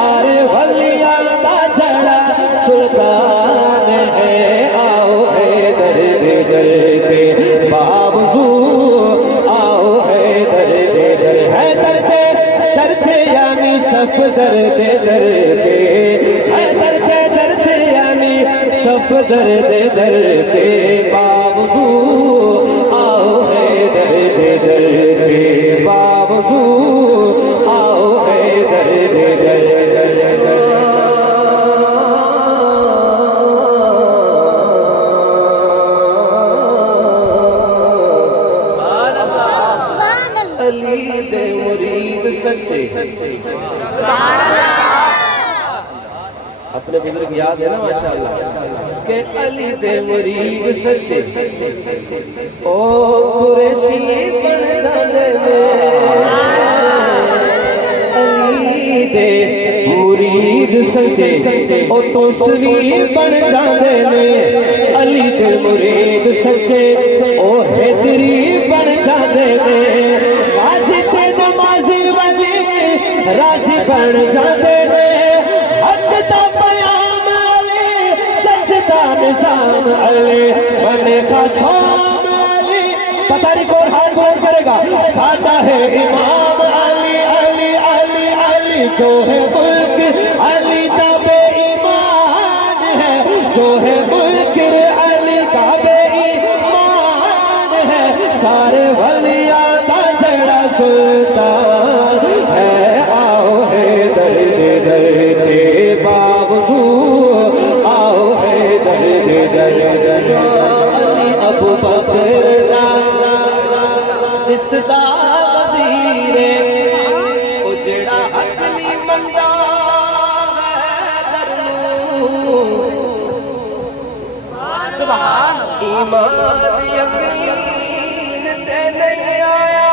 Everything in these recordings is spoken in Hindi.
सारे वलियां दा जड़ा सुल्तान है। आओ हैदर दे दर के बावजू, आओ हैदर दे दर, हैदर दे दर के यानी सफदर दे दर के, हैदर दे दर के यानी सफदर दे दर के बावजू, आओ हैदर दे दर के बावजू, आओ हैदर दे दर के। अली दे मुरीद सच्चे, अपने बुजुर्ग याद है ना माशाअल्लाह के अली दे मुरीद सच्चे, ओ कुरैशी बन जाने में, अली दे मुरीद सच्चे, ओ तोसवी बन जाने में, अली दे मुरीद सच्चे, ओ हैदरी बन जाने में, वाजी ते नमाजी वली राजी बन जाने में, हक दा बयान अली सजदा निजाम अली बने का शाम अली, पता नहीं कौन हाथ बोल करेगा, सादा है इमाम अली अली अली अली, जो है मुल्क अली का बेईमान है, जो है मुल्क अली का बेईमान है, सारे वलियां दा जड़ा सुल्तान है। आओ हैदर दे दर के बावजू, आओ हैदर दे दर के। अली अबू बकर दिसदा वज़ीरे, ओ जेड़ा हक नहीं मंगदा हैदर नूं, सुभान ईमान यकीन ते नहीं आया,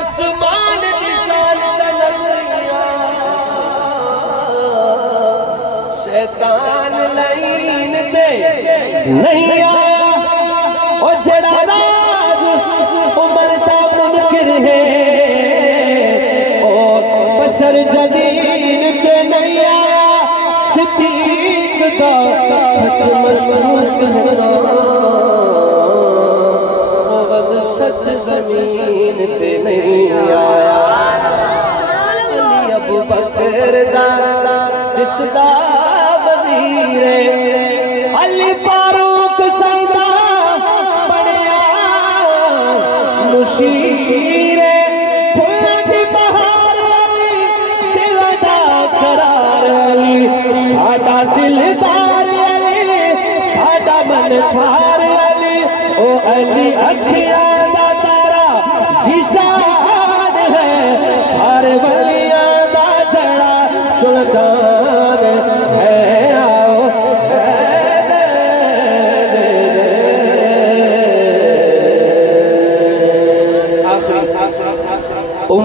उस्मान दी शान दा नज़रिया, शैतान लाइन ते नहीं आया, ओ जेड़ा राज उमर दा मुनकिर है, ओ बशर जदीद ते नहीं आया, सिद्दीक दा सच मशहूर कहना, ओ वद सच ज़मीन ते नहीं आया, अली अबू बकर दा दिसदा वज़ीरे, अली फारूक सैदा पढ़िया मुशीरे, फुल्लां दी बहार अली दिल दा करार अली, साडा दिलदार अली साडा मनसार अली, ओ अली अखियां दा तारा ज़ीशान है, सारे वलियां दा जड़ा सुल्तान है। आओ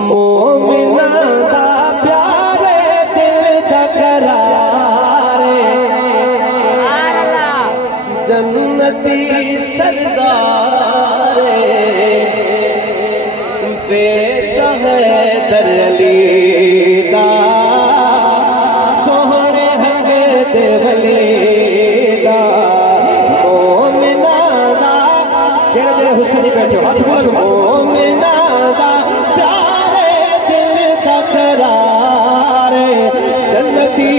मोमिना दा प्यारे दिल दा करारे, जन्नती सरदारे, बेटा हैदर अली दा, सोहने हंगे दे वली दा, मोमिना दा जेड़ा जेड़ा हुसैनी बैठे हाथ बोल, मोमिना दा प्यारे दिल दा करारे, जन्नती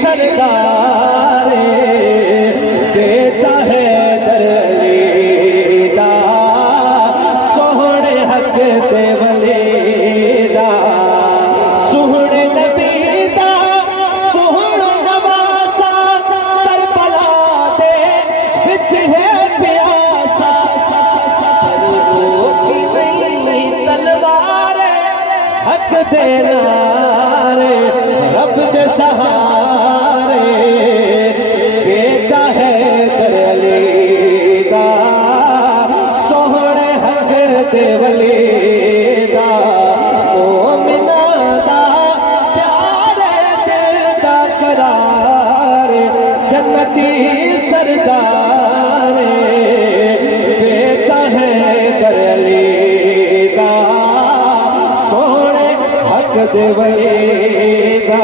सरदारे, बेटा हैदर अली दा, सोहने हक दे वली दा, सोहने नबी दा, सोहना नवासा, करबला दे विच है प्यासा, पर रोकी नहीं तलवार हक दे नारे, रब दे सहारे, बेटा हैदर अली दा, सोहने हक दे वली दा, मोमिना दा प्यारे दिल दा करार, जन्नती सरदार, बेटा हैदर अली दा, सोहने हक कदे वलेगा